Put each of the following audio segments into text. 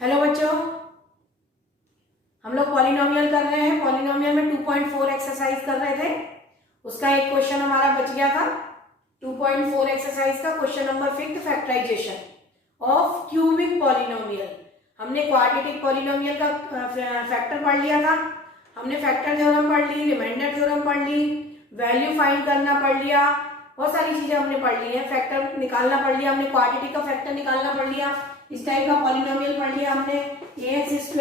Hello बच्चों, हम लोग पॉलिनोमियल कर रहे हैं। पॉलिनोमियल में 2.4 एक्सरसाइज कर रहे थे। उसका एक क्वेश्चन हमारा बच गया था। 2.4 एक्सरसाइज का question number 5, factorization of cubic polynomial. हमने क्वाड्रेटिक पॉलिनोमियल का फैक्टर पढ़ लिया था। हमने फैक्टर थ्योरम पढ़ ली, रिमाइंडर थ्योरम पढ़ ली, वैल्यू फाइंड करना पढ़ लिया, बहुत सारी चीजें हमने पढ़ ली है। फैक्टर निकालना पढ़ लिया हमने, क्वाड्रेटिक का फैक्टर निकालना पढ़ लिया, इस टाइप का पॉलिनोमियल पढ़ लिया हमने, ax²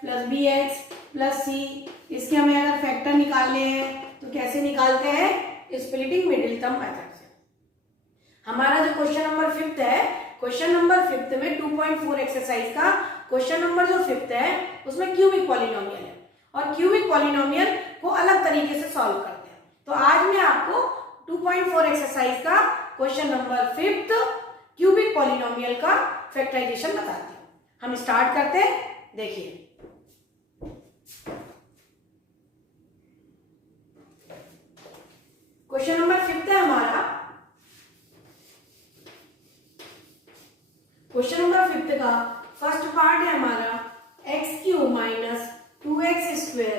plus bx plus c। इसके हमें अगर फैक्टर निकालने हैं तो कैसे निकालते हैं? स्प्लिटिंग मिडिल टर्म मेथड से। हमारा जो क्वेश्चन नंबर 5 है, क्वेश्चन नंबर 5 में 2.4 एक्सरसाइज का क्वेश्चन नंबर जो 5 है उसमें क्यूबिक पॉलिनोमियल है और क्यूबिक पॉलिनोमियल को अलग तरीके से सॉल्व करते हैं। तो आज मैं आपको 2.4 एक्सरसाइज का क्वेश्चन नंबर 5 क्यूबिक पॉलिनोमियल का फैक्टराइजेशन बताती हूँ। हम स्टार्ट करते हैं। देखिए, क्वेश्चन नंबर 5 है हमारा। क्वेश्चन नंबर 5 का फर्स्ट पार्ट है हमारा x³ minus 2x²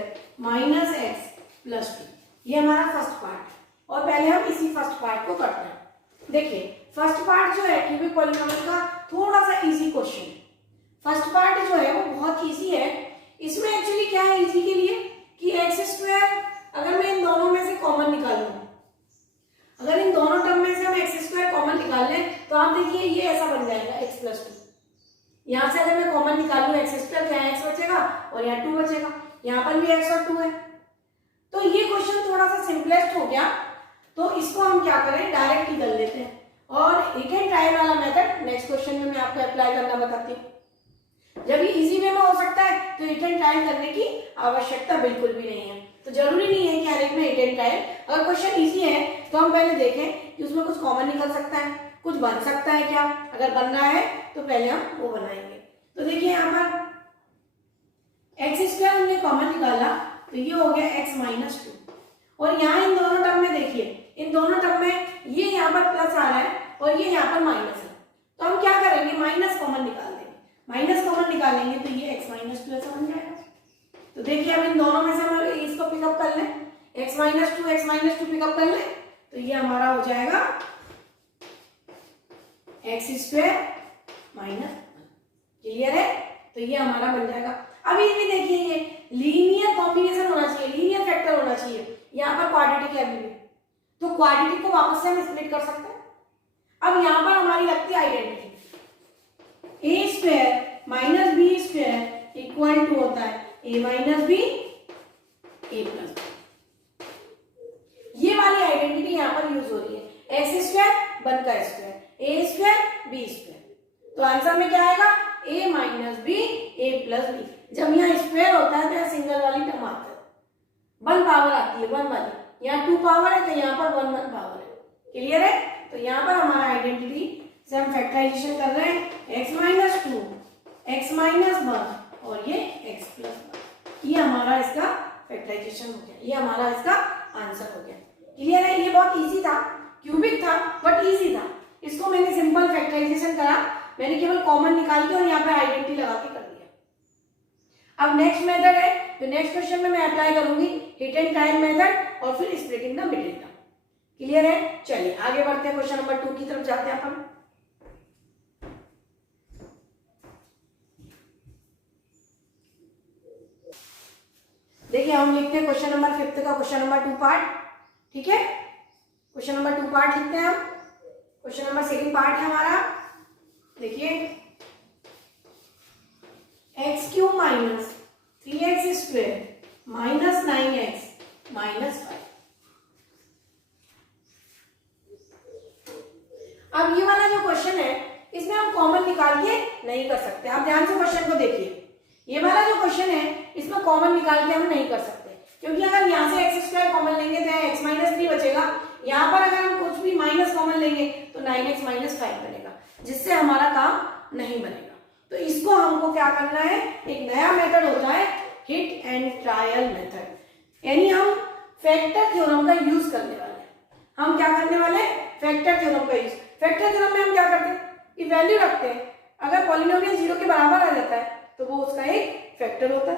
minus x plus 2। ये हमारा फर्स्ट पार्ट और पहले हम इसी फर्स्ट पार्ट को करते हैं। देखिए, फर्स्ट पार्ट जो है क्यूबिक पॉलिनोमियल का थोड़ा सा इजी क्वेश्चन है। फर्स्ट पार्ट जो है वो बहुत इजी है। इसमें एक्चुअली क्या है इजी के लिए कि x² अगर मैं इन दोनों में से कॉमन निकाल लूं, अगर इन दोनों टर्म में से हम x² कॉमन निकाल लें तो आप देखिए ये ऐसा बन जाएगा x प्लस 2। यहां से अगर मैं कॉमन निकाल लूं x², क्या x बचेगा और यहाँ 2 बचेगा, यहाँ पर भी x और 2 है। तो ये क्वेश्चन थोड़ा सा सिंपलेस्ट हो गया। तो इसको हम क्या करें, डायरेक्ट ही कर लेते हैं और हिट एंड ट्रायल वाला मेथड नेक्स्ट क्वेश्चन में मैं आपको अप्लाई करना बताती हूँ। जब ये इजी वे में हो सकता है तो हिट एंड ट्रायल करने की आवश्यकता बिल्कुल भी नहीं है। तो जरूरी नहीं है कि हर एक में हिट एंड ट्रायल। अगर क्वेश्चन इजी है तो हम पहले देखें कि उसमें कुछ कॉमन निकल सकता है, कुछ बन सकता है क्या। अगर बन रहा है तो पहले हम वो बनाएंगे। तो देखिए यहाँ पर x² हमने कॉमन निकाला तो ये हो गया x माइनस 2 और यहाँ इन दोनों टर्म में देखिए, इन दोनों टर्म में ये यहाँ पर प्लस आ रहा है और ये यहाँ पर माइनस है। तो हम क्या करेंगे, माइनस कॉमन निकाल देंगे। माइनस कॉमन निकालेंगे तो ये x माइनस 2 ऐसा बन जाएगा। तो देखिए अब इन दोनों में से हम इसको पिकअप कर लें, x माइनस 2 पिकअप कर लें तो ये हमारा हो जाएगा x² माइनस 1। क्लियर है? तो ये हमारा बन जाएगा। अभी भी देखिए ये लीनियर कॉम्बिनेशन होना चाहिए, लीनियर फैक्टर होना चाहिए। यहाँ पर क्वाड्रेटिक है अभी भी, तो क्वाड्रेटिक को वापस से हम स्प्लिट कर सकते हैं। अब यहाँ पर हमारी लगती है identity, a² minus b² equal to होता है a minus b a plus b। ये वाली आइडेंटिटी यहाँ पर यूज हो रही है। x² बनकर स्क्वायर, a² b²। तो आंसर में क्या आएगा, a minus b a plus b। जब यहाँ स्क्वायर होता है तो यहाँ सिंगल वाली टर्म आता है, 1 पावर आती है, 1 वाली। यहाँ 2 पावर है तो यहाँ पर 1 पावर है। क्लियर है? तो यहाँ पर हमारा आइडेंटिटी से हम फैक्टराइजेशन कर रहे हैं x माइनस 2 x माइनस 1 और ये x प्लस 1। ये हमारा इसका फैक्टराइजेशन हो गया, ये हमारा इसका आंसर हो गया। क्लियर है? ये बहुत इजी था, क्यूबिक था बट इजी था। इसको मैंने सिंपल फैक्टराइजेशन करा, मैंने केवल कॉमन निकाल के और यहाँ पे आइडेंटिटी लगा के कर दिया। अब नेक्स्ट मेथड है, तो नेक्स्ट क्वेश्चन में मैं अप्लाई करूंगी हिट एंड ट्रायल मेथड और फिर splitting the middle term. Clear है? चलिए आगे बढ़ते हैं, क्वेश्चन नंबर 2 की तरफ जाते हैं अपन। देखिए हम लिखते हैं क्वेश्चन नंबर 5 का क्वेश्चन नंबर 2 पार्ट। ठीक है, क्वेश्चन नंबर 2 पार्ट लिखते हैं हम। क्वेश्चन नंबर 2 पार्ट है हमारा। देखिए, x³ minus 3x² minus 9x minus 5। अब ये वाला जो क्वेश्चन है इसमें हम कॉमन निकाल के नहीं कर सकते। आप ध्यान से क्वेश्चन को देखिए, ये वाला जो क्वेश्चन है इसमें कॉमन निकाल के हम नहीं कर सकते, क्योंकि अगर यहाँ से x² कॉमन लेंगे तो x माइनस 3 बचेगा। यहाँ पर अगर हम कुछ भी माइनस कॉमन लेंगे तो 9x माइनस 5 बनेगा, जिससे हमारा काम नहीं बनेगा। तो इसको हमको क्या करना है, एक नया मेथड होता है हिट एंड ट्रायल मेथड, यानी हम फैक्टर थ्योरम का यूज करने वाले हैं। हम क्या करने वाले हैं, फैक्टर थ्योरम का यूज। फैक्टर थ्योरम में हम क्या करते हैं कि वैल्यू रखते हैं अगर पॉलिनोमियल 0 के बराबर आ जाता है तो वो उसका एक फैक्टर होता है।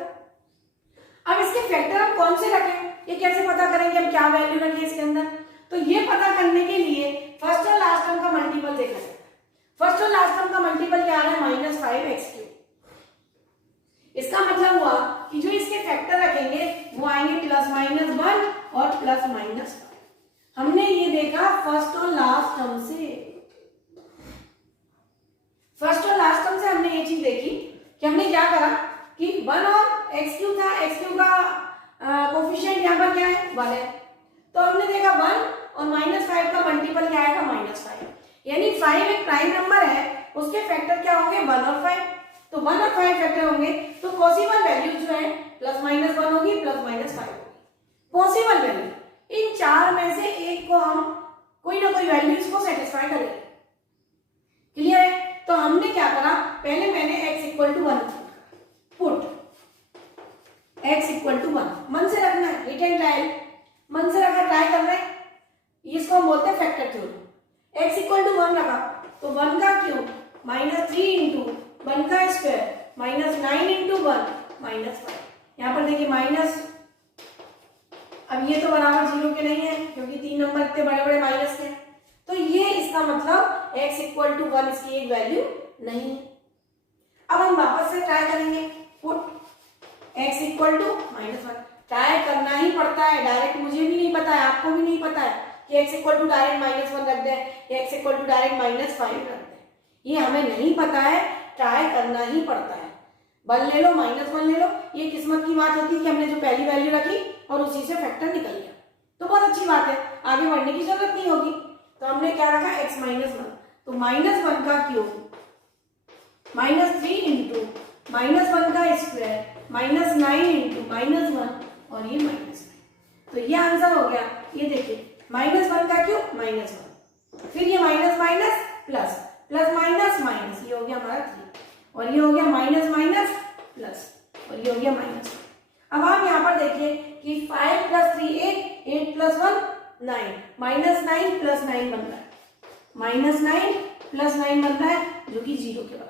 अब इसके फैक्टर हम कौन से रखें, ये कैसे पता करेंगे हम क्या वैल्यू रखें इसके अंदर? तो ये पता करने के लिए फर्स्ट और लास्ट टर्म का मल्टीपल देखा जाता है। फर्स्ट और लास्ट टर्म का मल्टीपल क्या आ रहा है? -5x3। इसका मतलब हुआ कि जो इसके फैक्टर रखेंगे वो आएंगे +-1 और +-5। हमने ये देखा फर्स्ट और लास्ट टर्म से। फर्स्ट और लास्ट टर्म से हमने ये चीज देखी कि हमने क्या करा कि 1 और x3 था, x3 का कोफिशिएंट यहाँ पर क्या है? 1 है। तो हमने देखा 1 और -5 का मल्टीपल क्या आएगा? -5। यानी 5 एक प्राइम नंबर है, उसके फैक्टर क्या होंगे? 1 और 5। तो 1 और 5 फैक्टर होंगे तो पॉसिबल वैल्यू जो है +-1 होगी, +-5 होगी। पॉसिबल वैल्यू इन चार में से एक को हम कोई ना कोई वैल्यू इसको सेटिस्फाई करेंगे। क्लियर है? तो हमने क्या करा, पहले मैंने x = 1 पुट x = 1 मन से रखना है, हिट एंड ट्रायल, मन से रखा, ट्राई कर रहे हैं, इसको हम बोलते हैं फैक्टर थ्योरम। x = 1 रखा तो 1 का क्यूब -3 × 1 का स्क्वायर -9 × 1 -5। यहाँ पर देखिए माइनस, अब ये तो बराबर 0 के नहीं है क्योंकि 3 नंबर इतने बड़े बड़े माइनस के हैं, तो ये इसका मतलब x = 1 इसकी एक वैल्यू नहीं है। अब हम वापस से ट्राई करेंगे, पुट x = -1। ट्राई करना ही पड़ता है, डायरेक्ट मुझे भी नहीं पता है, आपको भी नहीं पता है कि x = डायरेक्ट -1 रख दें या x = डायरेक्ट -5 रख दें, ये हमें नहीं पता है, ट्राई करना ही पड़ता है। 1 ले लो, -1 ले लो, ये किस्मत की बात होती है कि हमने जो पहली वैल्यू रखी और उसी से फैक्टर निकल गया, तो बहुत अच्छी बात है, आगे बढ़ने की जरूरत नहीं होगी। तो हमने क्या रखा? x - 1, तो -1 का क्यूब -3 × -1 का स्क्वायर -9 × -1 और ये -9, तो ये आंसर हो गया। ये देखिए -1 का क्यूब -1, फिर ये minus minus plus, plus minus minus, ये हो गया हमारा 3 और ये हो गया माइनस माइनस प्लस और ये हो गया माइनस। अब आप यहाँ पर देखिए कि 5 + 3 8 + 1 9 -9 + 9 बन रहा है, -9 + 9 बन रहा है जो कि 0 के बराबर।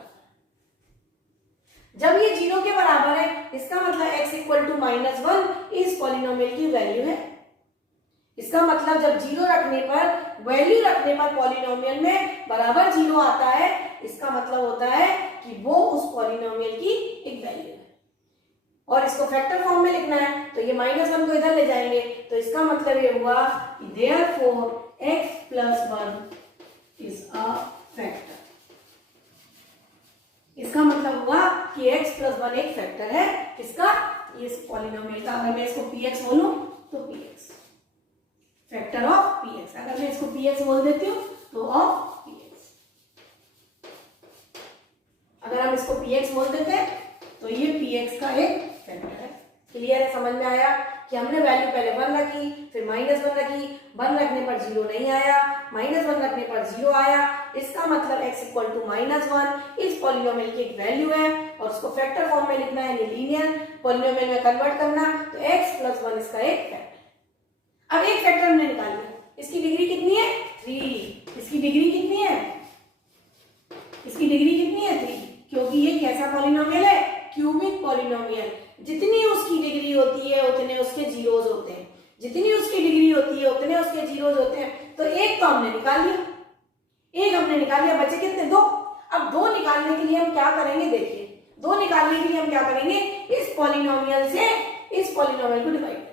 जब ये 0 के बराबर है इसका मतलब x = -1 इस पॉलिनोमियल की वैल्यू है। इसका मतलब जब 0 रखने पर, वैल्यू रखने पर पॉलिनोमियल में बराबर 0 आता है, इसका मतलब होता है कि वो उस पॉलिनोमियल की एक वैल्यू है। और इसको फैक्टर फॉर्म में लिखना है तो ये -1 को इधर ले जाएंगे, तो इसका मतलब ये हुआ कि therefore x + 1 is a factor. इसका मतलब हुआ कि x + 1 एक फैक्टर है, किसका? इस पॉलिनोमियल का। अगर मैं इसको px बोलूं तो px फैक्टर ऑफ px, अगर मैं इसको px बोल देती हूँ तो ऑफ px। अगर हम इसको px बोल देते हैं तो ये px का एक फैक्टर है। क्लियर है? समझ में आया कि हमने वैल्यू पहले 1 रखी, फिर -1 रखी, 1 रखने पर 0 नहीं आया, -1 रखने पर 0 आया, इसका मतलब x = -1 इस पॉलिनोमियल की एक वैल्यू है और उसको फैक्टर फॉर्म में लिखना है, लीनियर पॉलिनोमियल में कन्वर्ट करना, तो x + 1 इसका एक फैक्टर। अब एक फैक्टर हमने निकाल लिया, इसकी डिग्री कितनी है? 3। इसकी डिग्री कितनी है? इसकी डिग्री कितनी है? 3, क्योंकि ये कैसा पॉलिनोमियल है? Cubic polynomial. जितनी उसकी डिग्री होती है उतने उसके जीरोज होते हैं, जितनी उसकी डिग्री होती है उतने उसके जीरोज होते हैं। तो एक तो हमने निकाल लिया, एक हमने निकाल लिया, बचे कितने? 2। अब 2 निकालने के लिए हम क्या करेंगे? देखिए 2 निकालने के लिए हम क्या करेंगे? इस पॉलिनोमियल से इस पॉलिनोमियल को डिवाइड करेंगे,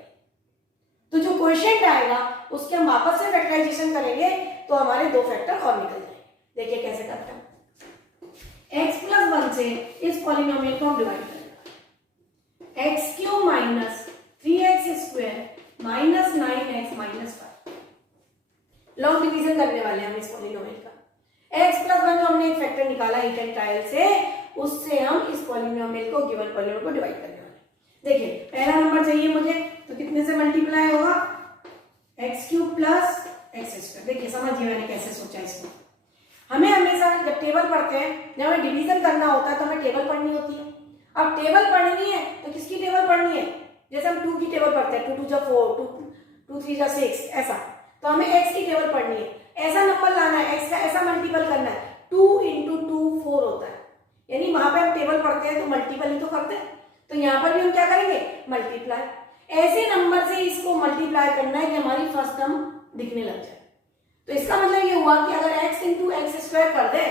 तो जो क्वोशिएंट आएगा उसके हम वापस से फैक्टराइजेशन करेंगे तो हमारे 2 फैक्टर और निकल जाएंगे। देखिए कैसे करते हैं। x + 1 से इस पॉलिनोमियल को हम डिवाइड करेंगे, x³ - 3x² - 9x - 5। Long division करने वाले हैं हम इस पॉलिनोमियल का। x + 1 जो हमने एक फैक्टर निकाला हिट एंड ट्रायल से, उससे हम इस पॉलिनोमियल को, गिवन पॉलिनोमियल को डिवाइड करने वाले हैं। देखिए पहला नंबर चाहिए मुझे, तो कितने से मल्टीप्लाई होगा? x³ + x²। देखिए समझिए मैंने कैसे सोचा इसको। हमें हमेशा जब टेबल पढ़ते हैं, जब हमें डिवीजन करना होता है तो हमें टेबल पढ़नी होती है। अब टेबल पढ़नी है तो किसकी टेबल पढ़नी है? जैसे हम 2 की टेबल पढ़ते हैं, 2 × 2 = 4, 2 × 3 = 6, ऐसा। तो हमें x की टेबल पढ़नी है, ऐसा नंबर लाना है, x का ऐसा मल्टीपल करना है। 2 × 2 4 होता है, यानी वहां पे हम टेबल पढ़ते हैं तो मल्टीपल ही तो करते हैं, तो यहाँ पर भी हम क्या करेंगे, मल्टीप्लाई। ऐसे नंबर से इसको मल्टीप्लाई करना है कि हमारी फर्स्ट टर्म दिखने लग जाए। तो इसका मतलब ये हुआ कि अगर x इंटू एक्स स्क्वायर कर दे,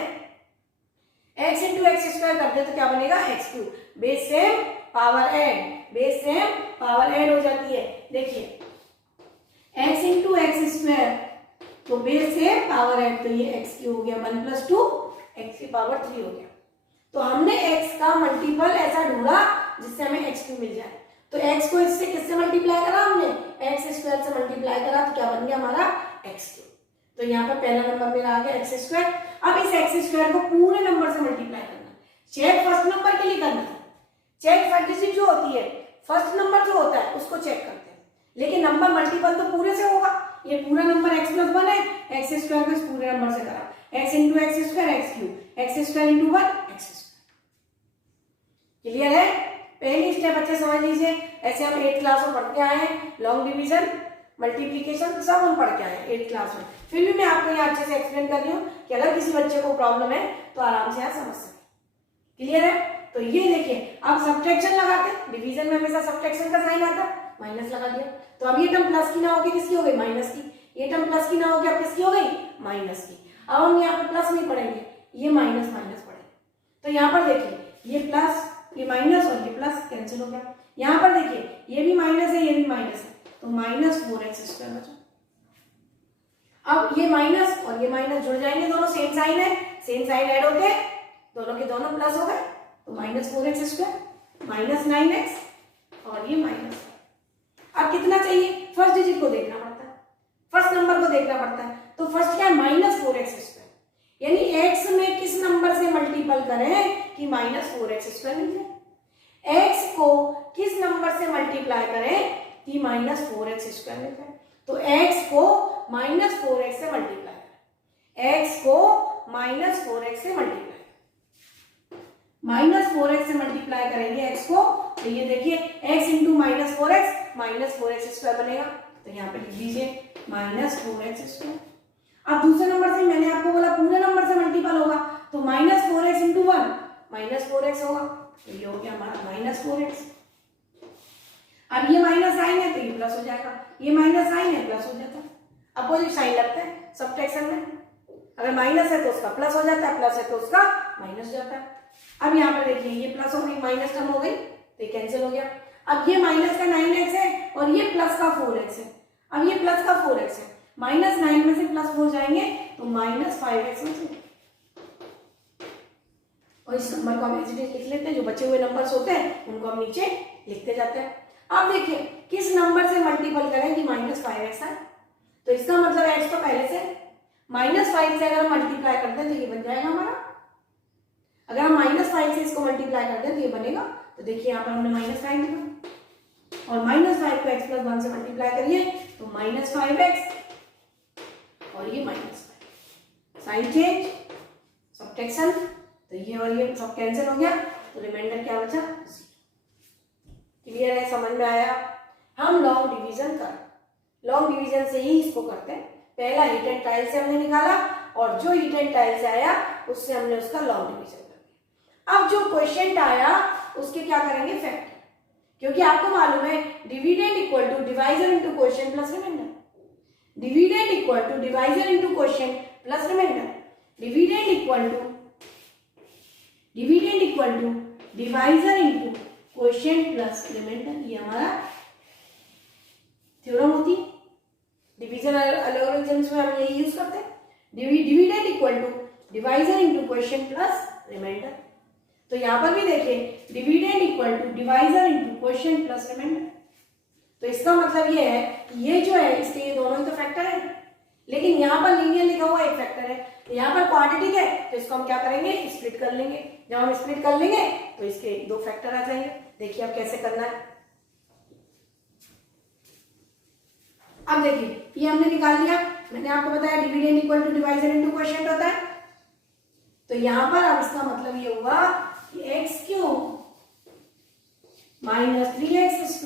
x इंटू एक्स स्क्वायर कर दे तो क्या बनेगा, x cube. Base same power add, base same power add हो जाती है। देखिए x इंटू एक्स स्क्वायर तो बेस सेम पावर ऐड, तो ये एक्स क्यूब हो गया, 1 + 2 एक्स की पावर 3 हो गया। तो हमने x का मल्टीपल ऐसा ढूंढा जिससे हमें एक्स क्यूब मिल जाए। तो x को इससे किससे मल्टीप्लाई करा हमने, एक्स स्क्वायर से मल्टीप्लाई करा, तो क्या बन गया हमारा, एक्स क्यूब। तो यहाँ पर पहला नंबर मेरा आ गया एक्स स्क्वायर। अब इस एक्स स्क्वायर को पूरे नंबर से मल्टीप्लाई करना, चेक फर्स्ट नंबर के लिए करना है। चेक फर्स्ट डिजिट जो होती है, फर्स्ट नंबर जो होता है उसको चेक करते हैं, लेकिन नंबर मल्टीपल तो पूरे से होगा। ये पूरा नंबर x + 1 है, एक्स स्क्वायर को इस पूरे नंबर से करा, x into X square x cube, x square into 1 x square. Clear है? पहली स्टेप अच्छे समझ लीजिए। ऐसे हम 8th क्लास में पढ़ के आए हैं, लॉन्ग डिवीजन, मल्टीप्लिकेशन सब हम पढ़ के आए हैं 8th क्लास में। फिर भी मैं आपको यहाँ अच्छे से एक्सप्लेन कर रही हूँ कि अगर किसी बच्चे को प्रॉब्लम है तो आराम से यहाँ समझ सके। क्लियर है? तो ये देखिए, अब सब्ट्रैक्शन लगाते हैं, डिवीजन में हमेशा सब्ट्रैक्शन का साइन आता है, माइनस लगा दिया। तो अब ये टर्म प्लस की ना होगी किसकी हो गई, माइनस की। ये टर्म प्लस की ना होगी अब किसकी हो गई, माइनस की। अब हम यहाँ पे प्लस नहीं पढ़ेंगे, ये माइनस माइनस पढ़ेंगे। तो यहाँ पर देखिए ये प्लस, ये माइनस और ये प्लस कैंसिल हो गया। यहाँ पर देखिए ये भी माइनस है, ये भी माइनस है, तो -4x² बचा। अब ये माइनस और ये माइनस जुड़ जाएंगे, दोनों सेम साइन है, सेम साइन ऐड होते हैं, दोनों के दोनों प्लस हो गए, तो -4x² -9x और ये माइनस। अब कितना चाहिए, फर्स्ट डिजिट को देखना पड़ता है, फर्स्ट नंबर को देखना पड़ता है। तो फर्स्ट क्या है, -4x², यानी x में किस नंबर से मल्टीपल करें कि -4x² मिल जाए। x को किस नंबर से मल्टीप्लाई करें कि -4x² मिल जाए। तो x को -4x से मल्टीप्लाई करें, x को -4x से मल्टीप्लाई, -4x से मल्टीप्लाई करेंगे x को, तो ये देखिए x इंटू -4x, -4x² बनेगा। तो यहाँ पे लिख दीजिए -4x²। अब दूसरे नंबर से मैंने आपको बोला पूरे नंबर से मल्टीपल होगा, तो -4x इंटू 1 -4x होगा, तो ये हो गया हमारा -4x। अब ये माइनस साइन है तो ये प्लस हो जाएगा, ये माइनस साइन है प्लस हो जाता है, अपोजिट साइन लगता है सब्ट्रैक्शन में। अगर माइनस है तो उसका प्लस हो जाता है, प्लस है तो उसका माइनस हो जाता है। अब यहाँ पर देखिए ये प्लस हो गई, माइनस टर्म हो गई, तो ये कैंसिल हो गया। अब ये माइनस का 9x है और ये प्लस का 4x है। अब ये प्लस का 4x है, -9 में से +4 जाएंगे तो -5x में से, और इस नंबर को हम एज इट इज लिख लेते हैं। जो बचे हुए नंबर्स होते हैं उनको हम नीचे लिखते जाते हैं। अब देखिए किस नंबर से मल्टीपल करें कि -5x है, तो इसका मतलब x तो पहले से, -5 से अगर हम मल्टीप्लाई करते हैं तो ये बन जाएगा हमारा। अगर हम -5 से इसको मल्टीप्लाई करते हैं तो ये बनेगा। तो देखिए यहाँ पर हमने -5 लिखा और -5 को x + 1 से मल्टीप्लाई करिए तो -5x और ये -5, साइन चेंज, सब्ट्रैक्शन, तो ये और ये सब कैंसिल हो गया, तो रिमाइंडर क्या बचा, 0। क्लियर है, समझ में आया? हम लॉन्ग डिवीजन कर, लॉन्ग डिवीजन से ही इसको करते हैं। पहला हीट एंड ट्रायल से हमने निकाला और जो हीट एंड ट्रायल से आया उससे हमने उसका लॉन्ग डिवीजन कर दिया। अब जो क्वेश्चन आया उसके क्या करेंगे, फैक्टर, क्योंकि आपको मालूम है dividend equal to divisor into question plus remainder, dividend equal to divisor into question plus remainder, dividend equal to divisor into question plus remainder. ये हमारा थ्योरम होती है डिवीजन एल्गोरिथम्स में, हम यही यूज करते हैं, dividend equal to divisor into question plus remainder. तो यहां पर भी देखिए dividend equal to divisor into question plus remainder. तो इसका मतलब ये है कि ये जो है इसके ये दोनों ही तो फैक्टर है, लेकिन यहाँ पर लीनियर लिखा हुआ एक फैक्टर है, यहाँ पर क्वाड्रेटिक है, तो इसको हम क्या करेंगे, स्प्लिट कर लेंगे। जब हम स्प्लिट कर लेंगे तो इसके 2 फैक्टर आ जाएंगे। देखिए अब कैसे करना है। अब देखिए ये हमने निकाल लिया, मैंने आपको बताया dividend equal to divisor into quotient होता है। तो यहां पर अब इसका मतलब ये हुआ कि x³ -3x²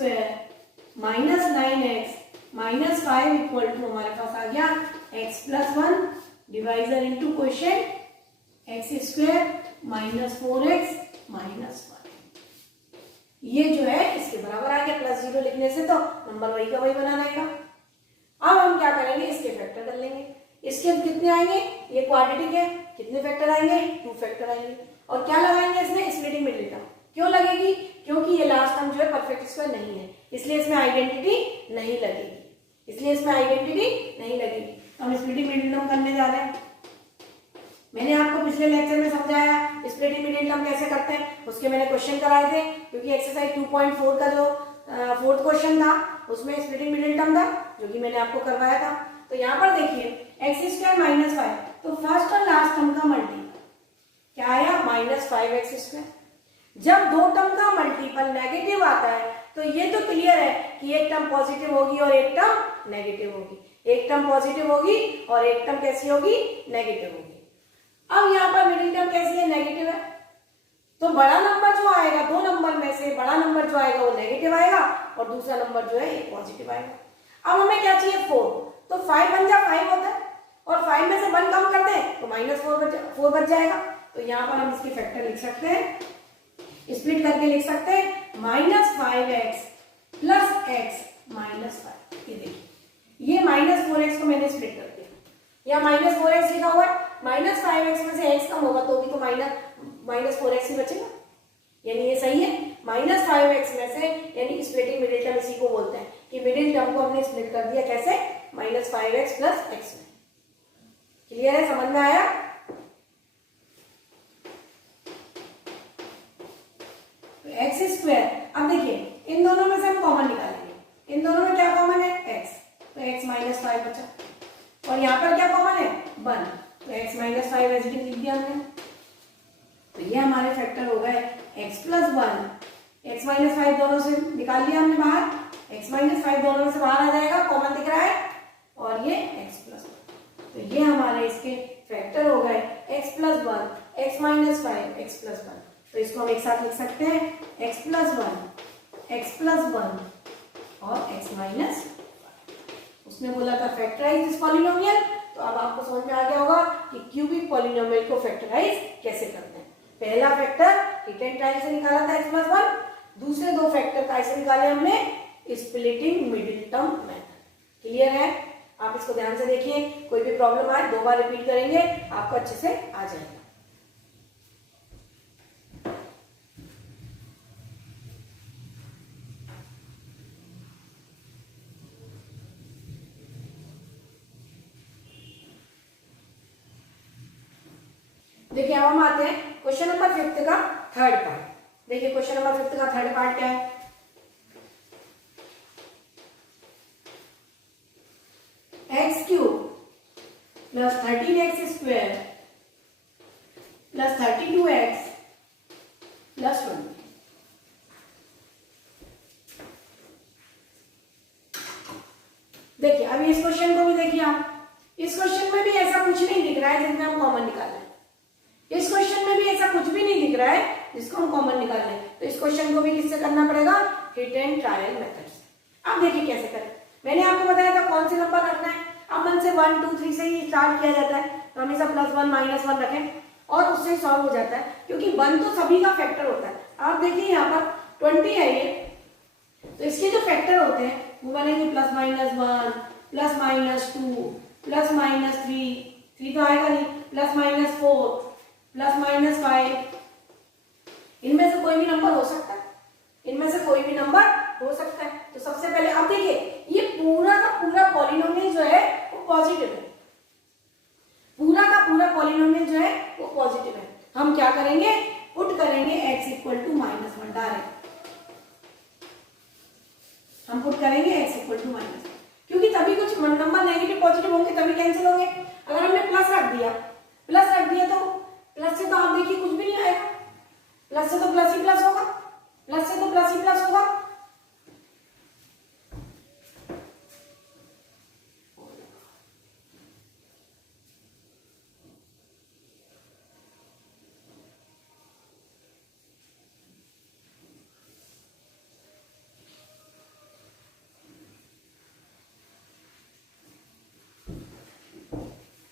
-9x -5 equal to हमारे पास आ गया x + 1 divisor into quotient x² minus 4x minus 1। ये जो है इसके बराबर आ गया, प्लस 0 लिखने से तो नंबर वही का वही बना रहेगा। अब हम क्या करेंगे, इसके फैक्टर कर लेंगे। इसके कितने आएंगे, ये क्वाड्रेटिक है, कितने फैक्टर आएंगे, 2 फैक्टर आएंगे। और क्या लगाएंगे इसमें, स्प्लिटिंग मिडिल टर्म। क्यों लगेगी, क्योंकि ये लास्ट टर्म जो है परफेक्ट स्क्वायर नहीं है, इसलिए इसमें आइडेंटिटी नहीं लगेगी, इसलिए इसमें आइडेंटिटी नहीं लगेगी। तो हम स्प्लिटिंग मिडिल टर्म करने जा रहे हैं। मैंने आपको पिछले लेक्चर में समझाया स्प्लिटिंग मिडिल टर्म कैसे करते हैं, उसके मैंने क्वेश्चन कराए थे, क्योंकि एक्सरसाइज 2.4 का जो फोर्थ क्वेश्चन था उसमें स्प्लिटिंग मिडिल टर्म था, जो कि मैंने आपको करवाया था। तो यहाँ पर देखिए एक्स स्क्वायर माइनस 5, तो फर्स्ट और लास्ट टर्म का मल्टीपल क्या आया, माइनस 5x स्क्वायर। जब दो टर्म का मल्टीपल नेगेटिव आता है तो ये तो क्लियर है कि एक टर्म पॉजिटिव होगी और एक टर्म नेगेटिव होगी, एक टर्म पॉजिटिव होगी और एक टर्म कैसी होगी, नेगेटिव होगी। अब यहाँ पर मिडिल टर्म कैसी है, नेगेटिव है, तो बड़ा नंबर जो आएगा, दो नंबर में से बड़ा नंबर जो आएगा वो नेगेटिव आएगा और दूसरा नंबर जो है एक पॉजिटिव आएगा। अब हमें क्या चाहिए, 4, तो 5 बन जा 5 होता है और 5 में से 1 कम करते हैं तो -4 बच जाएगा। तो यहाँ पर हम इसकी फैक्टर लिख सकते हैं, स्प्लिट करके लिख सकते हैं, -5x प्लस x माइनस 5। ये देखिए ये -4x को मैंने स्प्लिट कर दिया, यहाँ -4x लिखा हुआ है, -5x में से x कम होगा तो भी तो -4x ही बचेगा, यानी ये सही है। -5x में से, यानी स्प्लिटिंग मिडिल टर्म इसी को बोलते हैं कि मिडिल टर्म को हमने स्प्लिट कर दिया, कैसे, -5x प्लस x में। क्लियर है, समझ में आया। तो x स्क्वायर, अब देखिए इन दोनों में से हम कॉमन निकालेंगे, इन दोनों में क्या कॉमन है, x, तो x -5 बचा, और यहाँ पर क्या कॉमन है, 1, तो x -5 एज इट इज लिख दिया हमने। तो ये हमारे फैक्टर हो गए x + 1, x -5 दोनों से निकाल लिया हमने बाहर, x -5 दोनों में से बाहर आ जाएगा, कॉमन दिख रहा है, और ये x + 1। तो ये हमारे इसके फैक्टर हो गए x + 1, x -5, x + 1। तो इसको हम एक साथ लिख सकते हैं, x + 1, x + 1 और x -5। उसने बोला था फैक्टराइज दिस पॉलिनोमियल, तो अब आपको समझ में आ गया होगा कि क्यूबिक पॉलिनोमियल को फैक्टराइज कैसे करते हैं। पहला फैक्टर हिट एंड ट्रायल से निकाला था x + 1, दूसरे दो फैक्टर कैसे निकाले हमने, splitting middle term method. Clear है, आप इसको ध्यान से देखिए, कोई भी प्रॉब्लम आए 2 बार रिपीट करेंगे, आपको अच्छे से आ जाएगा। देखिए अब हम आते हैं क्वेश्चन नंबर 5 का थर्ड पार्ट। देखिए क्वेश्चन नंबर 5 का थर्ड पार्ट क्या है, x³ plus 13x² plus 32x plus 20। देखिए अब इस क्वेश्चन को भी देखिए आप, इस क्वेश्चन में भी ऐसा कुछ नहीं दिख रहा है जिसमें हम कॉमन निकाल रहे हैं, इस क्वेश्चन में भी ऐसा कुछ भी नहीं दिख रहा है जिसको हम कॉमन निकाल रहे हैं। तो इस क्वेश्चन को भी किससे करना पड़ेगा, हिट एंड ट्रायल मेथड से। अब देखिए कैसे करें, मैंने आपको बताया था कौन से नंबर रखना है, अब 1 से 1 2 3 से ही स्टार्ट किया जाता है, तो हमेशा +1 -1 रखें और उससे सॉल्व हो जाता है, क्योंकि 1 तो सभी का फैक्टर होता है। आप देखिए यहाँ पर 20 है ये, तो इसके जो फैक्टर होते हैं वो बनेंगे +-1 +-2 +-3, 3 तो आएगा नहीं, +-4 +-5। इनमें से कोई भी नंबर हो सकता है, इनमें से कोई भी नंबर हो सकता है। तो सबसे पहले अब देखिए ये पूरा का पूरा पॉलिनोमियल जो है वो पॉजिटिव है, पूरा का पूरा पॉलिनोमियल जो है वो पॉजिटिव है। हम क्या करेंगे, पुट करेंगे x = -1 डायरेक्ट, हम पुट करेंगे x = -1, क्योंकि तभी कुछ नंबर नेगेटिव पॉजिटिव होंगे तभी कैंसिल होंगे। अगर हमने प्लस रख दिया तो प्लस से तो आप देखिए कुछ भी नहीं आएगा, प्लस से तो प्लस ही प्लस होगा, प्लस से तो प्लस ही प्लस होगा।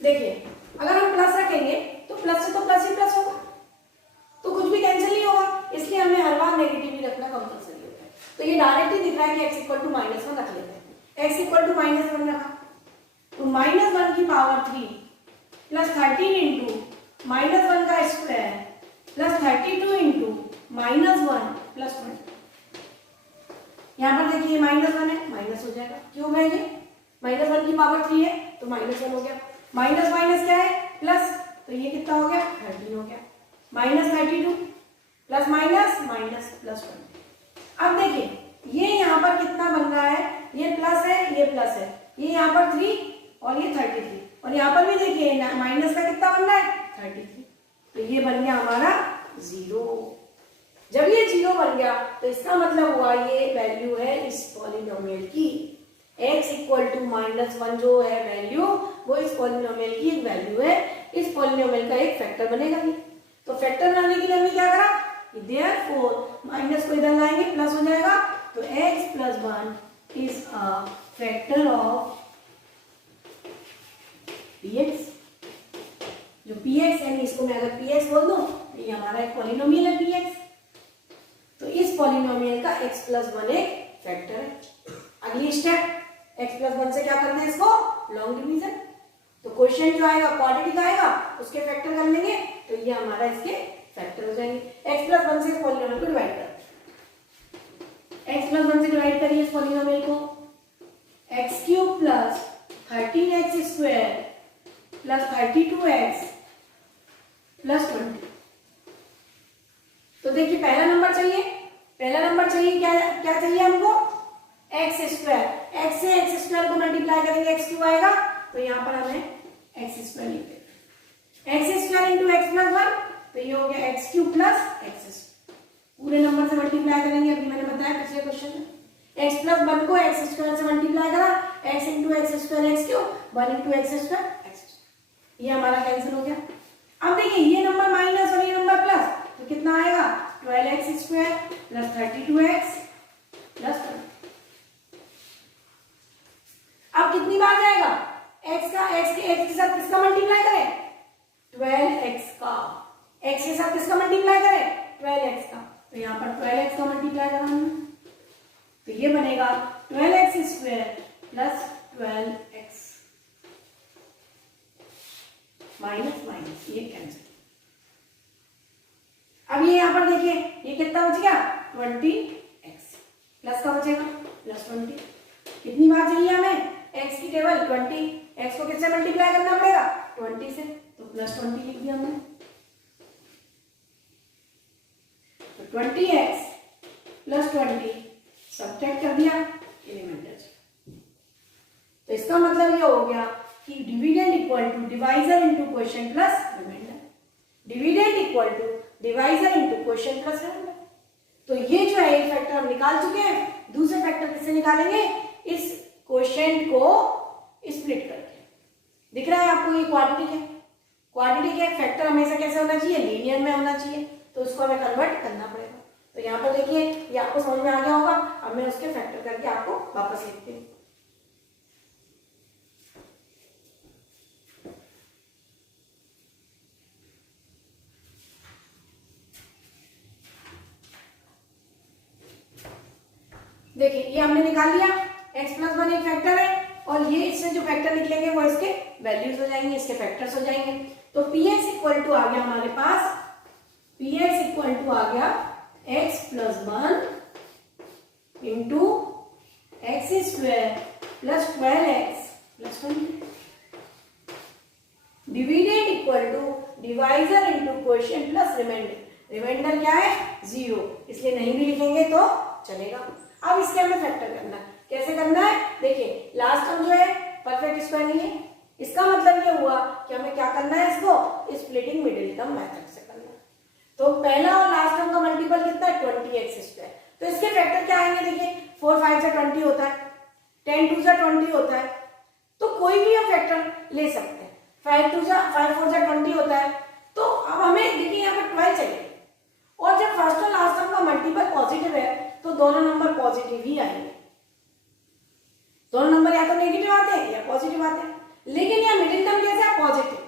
देखिए अगर हम प्लस रखेंगे तो प्लस से तो प्लस ही प्लस होगा, है कि x इक्वल टू -1 रख लेते हैं। x इक्वल टू -1 रखा तो -1 की पावर 3 प्लस 13 इंटू -1 का स्क्वायर प्लस 32 इंटू -1 प्लस 20। यहाँ पर देखिए -1 है, माइनस हो जाएगा, क्यों है ये -1 की पावर 3 है तो -1 हो गया, माइनस माइनस क्या है प्लस, तो ये कितना हो गया 13 हो गया, -32 प्लस माइनस माइनस प्लस 20। अब देखिए ये यहाँ पर कितना बन रहा है, ये प्लस है ये प्लस है, ये यहाँ पर 3 और ये 33 और यहाँ पर भी देखिए माइनस का कितना बन रहा है 33, तो ये बन गया हमारा 0। जब ये 0 बन गया तो इसका मतलब हुआ ये वैल्यू है इस पॉलिनोमियल की, x इक्वल टू -1 जो है वैल्यू वो इस पॉलिनोमियल की एक वैल्यू है, इस पॉलिनोमियल का एक फैक्टर बनेगा ये। तो फैक्टर बनाने के लिए हमने क्या करा, देयरफॉर माइनस को इधर लाएंगे प्लस हो जाएगा, तो x plus 1 is a factor of px। जो px है इसको मैं अगर px बोल दूं तो ये हमारा एक पॉलिनोमियल है px, तो इस पॉलिनोमियल का x प्लस 1 एक फैक्टर है। अगली स्टेप x प्लस 1 से क्या करना है, इसको लॉन्ग डिवीजन, तो क्वेश्चन जो आएगा क्वाड्रेटिक आएगा उसके फैक्टर कर लेंगे तो ये हमारा इसके फैक्टर हो जाएंगे। x प्लस 1 से इस पॉलिनोमियल को डिवाइड कर, x प्लस 1 से डिवाइड करिए इस पॉलिनोमियल को, x cube plus 13x square plus 32x plus 20। तो देखिए पहला नंबर चाहिए, क्या चाहिए हमको, एक्स स्क्वायर, एक्स से एक्स स्क्वायर को मल्टीप्लाई करेंगे एक्स क्यूब आएगा, तो यहाँ पर हमें एक्स स्क्वायर लिख देंगे, x square into x plus 1, तो ये हो गया एक्स क्यूब प्लस एक्स, पूरे नंबर से मल्टीप्लाई करेंगे, अभी मैंने बताया पिछले क्वेश्चन में, एक्स प्लस 1 को एक्स स्क्वायर से मल्टीप्लाई करा, x into X square x cube, 1 into X square x, ये हमारा कैंसिल हो गया। अब देखिए ये नंबर माइनस और ये नंबर प्लस, तो कितना आएगा 12x square plus 32x plus 20। अब कितनी बार जाएगा, x के साथ किसका मल्टीप्लाई करें, 12x का, x के साथ किसका मल्टीप्लाई करें 12x का, तो यहाँ पर 12x का मल्टीप्लाई करा हमने, तो ये बनेगा 12x square plus 12x minus minus, ये कैंसिल। अब ये यहाँ पर देखिए ये कितना बच गया 20x, प्लस का बचेगा प्लस 20, कितनी बार चाहिए हमें x की टेबल 20, x को किससे मल्टीप्लाई करना पड़ेगा 20 से, तो प्लस 20 लिख दिया हमने, तो 20x प्लस 20 सब्ट्रैक्ट कर दिया एलिमेंटर से, तो इसका मतलब ये हो गया कि dividend equal to divisor into quotient plus remainder, dividend equal to divisor into quotient plus remainder. तो ये जो है ये फैक्टर हम निकाल चुके हैं, दूसरे फैक्टर किससे निकालेंगे, इस क्वोशिएंट को स्प्लिट करके। दिख रहा है आपको ये क्वाड्रेटिक है, क्वाड्रेटिक है, फैक्टर हमेशा कैसे होना चाहिए लीनियर में होना चाहिए, तो उसको हमें कन्वर्ट करना पड़ेगा। तो यहाँ पर देखिए ये आपको समझ में आ गया होगा, अब मैं उसके फैक्टर करके आपको वापस लिखती हूँ। देखिए ये हमने निकाल लिया, x प्लस 1 एक फैक्टर है और ये इससे जो फैक्टर निकलेंगे वो इसके वैल्यूज हो जाएंगे, इसके फैक्टर्स हो जाएंगे। तो px इक्वल टू आ गया हमारे पास, px इक्वल टू आ गया x plus 1 into X square plus 12x plus 20, dividend equal to divisor into quotient plus remainder, remainder क्या है 0, इसलिए नहीं भी लिखेंगे तो चलेगा। अब इसके हमें फैक्टर करना है, कैसे करना है, देखिए लास्ट टर्म जो है परफेक्ट स्क्वायर नहीं है, इसका मतलब ये हुआ कि हमें क्या करना है, इसको स्प्लिटिंग मिडिल टर्म मेथड से करना है। तो पहला और लास्ट टर्म का मल्टीपल कितना है 20x स्क्वायर, तो इसके फैक्टर क्या आएंगे, देखिए 4 5 से 20 होता है, 10 2 से 20 होता है, तो कोई भी हम फैक्टर ले सकते हैं, 5 2 से 5 4 से 20 होता है, तो अब हमें देखिए यहाँ पर 12 चाहिए, और जब फर्स्ट और लास्ट टर्म का मल्टीपल पॉजिटिव है तो दोनों नंबर पॉजिटिव ही आएंगे, दोनों नंबर या तो नेगेटिव आते हैं या पॉजिटिव आते हैं, लेकिन यहाँ मिडिल टर्म कैसा है पॉजिटिव,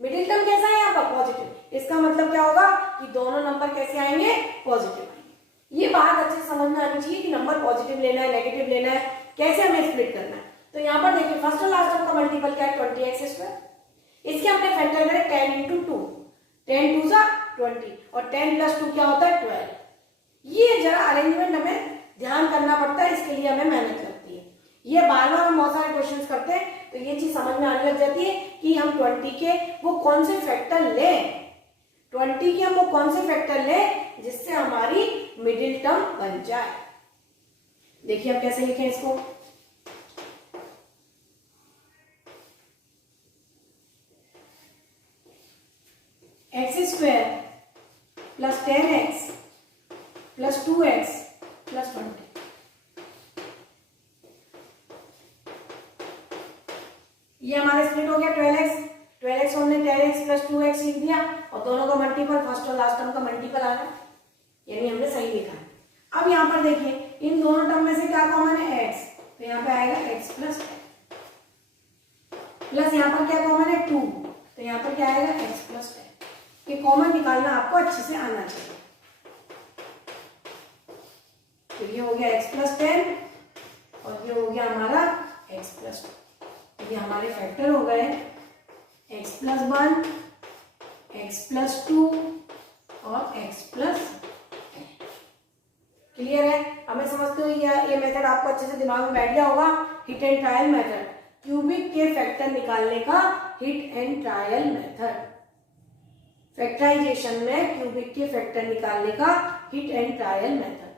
मिडिल टर्म कैसा है यहाँ पर पॉजिटिव, इसका मतलब क्या होगा कि दोनों नंबर कैसे आएंगे पॉजिटिव आएंगे। ये बात अच्छे से समझ में आनी चाहिए कि नंबर पॉजिटिव लेना है, नेगेटिव लेना है, कैसे हमें स्प्लिट करना है। तो यहाँ पर देखिए फर्स्ट और लास्ट टर्म का मल्टीपल क्या है 20x²। इसके हमने फैक्टर करें 10 इंटू 2, 10 2 सा 20 और 10 प्लस 2 क्या होता है 12। ये जरा अरेंजमेंट हमें ध्यान करना पड़ता है, इसके लिए हमें मेहनत लगती है। ये बार बार हम बहुत सारे क्वेश्चंस करते हैं तो ये चीज समझ में आने लग जाती है कि हम 20 के वो कौन से फैक्टर लें, 20 के हम वो कौन से फैक्टर लें जिससे हमारी मिडिल टर्म बन जाए। देखिए अब कैसे लिखें इसको। x² plus 10x plus 2x plus 20। ये हमारा स्प्लिट हो गया 12x हमने 10x प्लस 2x लिख दिया और दोनों का मल्टीपल फर्स्ट और लास्ट टर्म का मल्टीपल आ रहा है, यानी हमने सही लिखा है। अब यहाँ पर देखिए इन दोनों टर्म में से क्या कॉमन है x, तो यहाँ पे आएगा x प्लस यहाँ पर क्या कॉमन है 2, तो यहाँ पर क्या आएगा x प्लस 10। ये कॉमन निकालना आपको अच्छे से आना चाहिए। तो ये हो गया x प्लस 10 और ये हो गया हमारा x प्लस 2। ये हमारे फैक्टर हो गए x प्लस 1, x प्लस 2 और x प्लस 10। क्लियर है? हमें समझते हो ये मेथड आपको अच्छे से दिमाग में बैठ गया होगा। Hit and trial method, cubic के फैक्टर निकालने का hit and trial method. Factorization में क्यूबिक के फैक्टर निकालने का hit and trial method.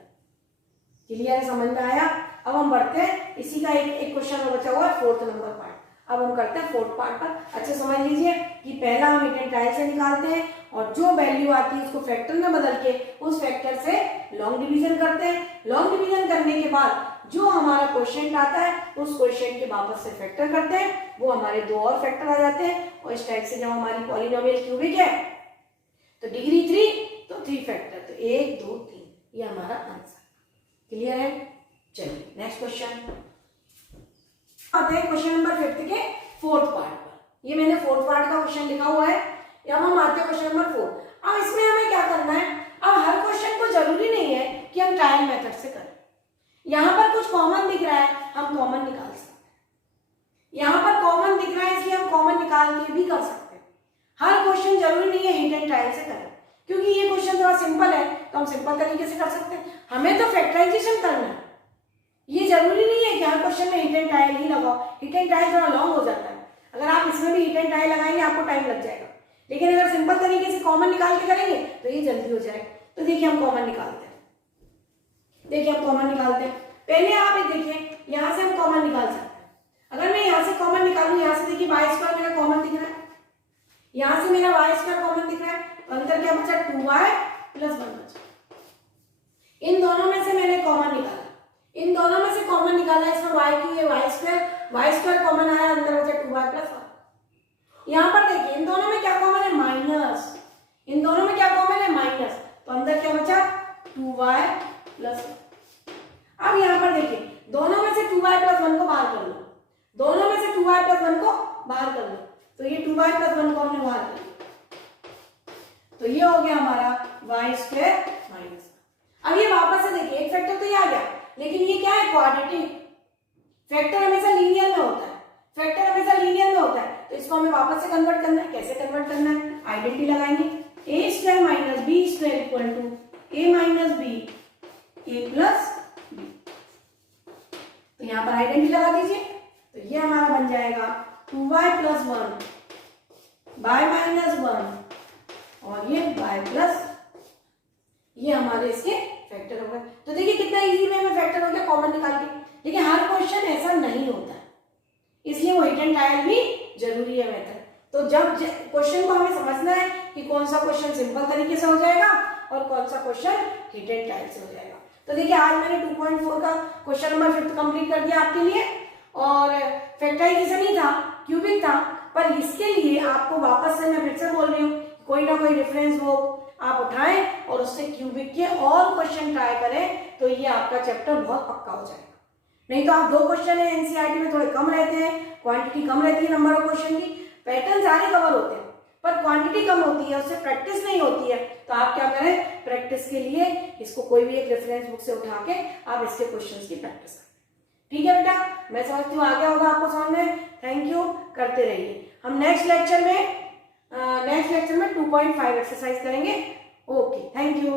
Clear है? समझ में आया? अब हम बढ़ते हैं, इसी का एक क्वेश्चन और बचा हुआ है, 4th नंबर पार्ट। अब हम करते हैं 4th पार्ट पर। अच्छे समझ लीजिए कि पहला हम हिट एंड ट्रायल से निकालते हैं और जो वैल्यू आती है उसको फैक्टर में बदल के उस फैक्टर से लॉन्ग डिवीजन करते हैं। लॉन्ग डिवीजन करने के बाद जो हमारा क्वेश्चन आता है उस क्वेश्चन के वापस से फैक्टर करते हैं, वो हमारे 2 और फैक्टर आ जाते हैं। और इस टाइप से जब हमारी पॉलिनोमियल क्यूबिक है तो डिग्री 3 तो 3 फैक्टर, तो 1 2 3, ये हमारा आंसर। क्लियर है? चलिए नेक्स्ट क्वेश्चन आते हैं, क्वेश्चन नंबर 5th के 4th पार्ट पर। ये मैंने 4th पार्ट का क्वेश्चन लिखा हुआ है। अब हम आते हैं क्वेश्चन नंबर 4। अब इसमें हमें क्या करना है, अब हर क्वेश्चन को जरूरी नहीं है कि हम ट्रायल मेथड से करें। यहाँ पर कुछ कॉमन दिख रहा है, हम कॉमन निकाल सकते हैं। यहाँ पर कॉमन दिख रहा है इसलिए हम कॉमन निकाल के भी कर सकते हैं। हर क्वेश्चन जरूरी नहीं है हिट एंड ट्रायल से करें, क्योंकि ये क्वेश्चन थोड़ा सिंपल है तो हम सिंपल तरीके से कर सकते हैं। हमें तो फैक्टराइजेशन करना है, ये जरूरी नहीं है कि हर क्वेश्चन में हिट एंड ट्रायल ही लगाओ। हिट एंड ट्रायल थोड़ा लॉन्ग हो जाता है, अगर आप इसमें भी हिट एंड ट्रायल लगाएंगे आपको टाइम लग जाएगा। लेकिन अगर सिंपल तरीके से कॉमन निकाल के करेंगे तो ये जल्दी हो जाएगा। तो देखिए हम कॉमन निकालते हैं। देखिए हम कॉमन निकालते हैं। पहले आप देखिए यहाँ से हम कॉमन निकाल सकते हैं। अगर मैं यहाँ से कॉमन निकालू, यहाँ से देखिए y² मेरा कॉमन दिख रहा है, यहाँ से मेरा y² कॉमन दिख रहा है, तो अंतर क्या बचा 2y प्लस 1 बचा। इन दोनों में से मैंने कॉमन निकाला, इन दोनों में से कॉमन निकाला, इसमें y क्यों है y² कॉमन आया, अंदर बचा 2y प्लस 1। यहाँ पर देखिए इन दोनों में क्या कॉमन है माइनस, इन दोनों में क्या कॉमन है माइनस, तो अंदर क्या बचा 2y प्लस 1। अब यहाँ पर देखिए दोनों में से 2y प्लस 1 को बाहर कर लो, दोनों में से 2y प्लस 1 को बाहर कर लो, तो ये 2y प्लस 1 को हमने बाहर कर लिया, तो ये हो गया हमारा y² माइनस। अब ये वापस से देखिए एक फैक्टर तो ये आ गया, लेकिन ये क्या है क्वाड्रेटिक। फैक्टर हमेशा लीनियर में होता है, फैक्टर हमेशा लीनियर में होता है, तो इसको हमें वापस से कन्वर्ट करना है। कैसे कन्वर्ट करना है, आइडेंटिटी लगाएंगे, a² minus b² equal to a minus b a plus b। तो यहाँ पर आइडेंटिटी लगा दीजिए, तो ये हमारा बन जाएगा 2y प्लस 1 y माइनस 1 और ये y प्लस, ये हमारे इसके फैक्टर हो गए। तो देखिए कितना इजी वे में फैक्टर हो गया कॉमन निकाल के। लेकिन हर क्वेश्चन ऐसा नहीं होता है, इसलिए वो हिट एंड ट्रायल भी जरूरी है मेथड। तो जब क्वेश्चन को हमें समझना है कि कौन सा क्वेश्चन सिंपल तरीके से हो जाएगा और कौन सा क्वेश्चन हिट एंड ट्रायल से हो जाएगा। तो देखिए आज मैंने 2.4 का क्वेश्चन नंबर 5 कंप्लीट कर दिया आपके लिए, और फैक्टराइजेशन ही था, क्यूबिक था, पर इसके लिए आपको वापस से मैं फिर से बोल रही हूँ कोई ना कोई रेफरेंस बुक आप उठाएं और उससे क्यूबिक के और क्वेश्चन ट्राई करें, तो ये आपका चैप्टर बहुत पक्का हो जाएगा। नहीं तो आप 2 क्वेश्चन है एनसीईआरटी में थोड़े कम रहते हैं, क्वांटिटी कम रहती है नंबर ऑफ क्वेश्चन की, पैटर्न सारे कवर होते हैं, पर क्वांटिटी कम होती है, उससे प्रैक्टिस नहीं होती है, तो आप क्या करें, प्रैक्टिस के लिए इसको कोई भी एक रेफरेंस बुक से उठा के आप इसके क्वेश्चंस की प्रैक्टिस करें। ठीक है बेटा, मैं समझती हूँ आ गया होगा आपको समझ में। थैंक यू, करते रहिए। हम नेक्स्ट लेक्चर में 2.5 एक्सरसाइज करेंगे। Okay, thank you.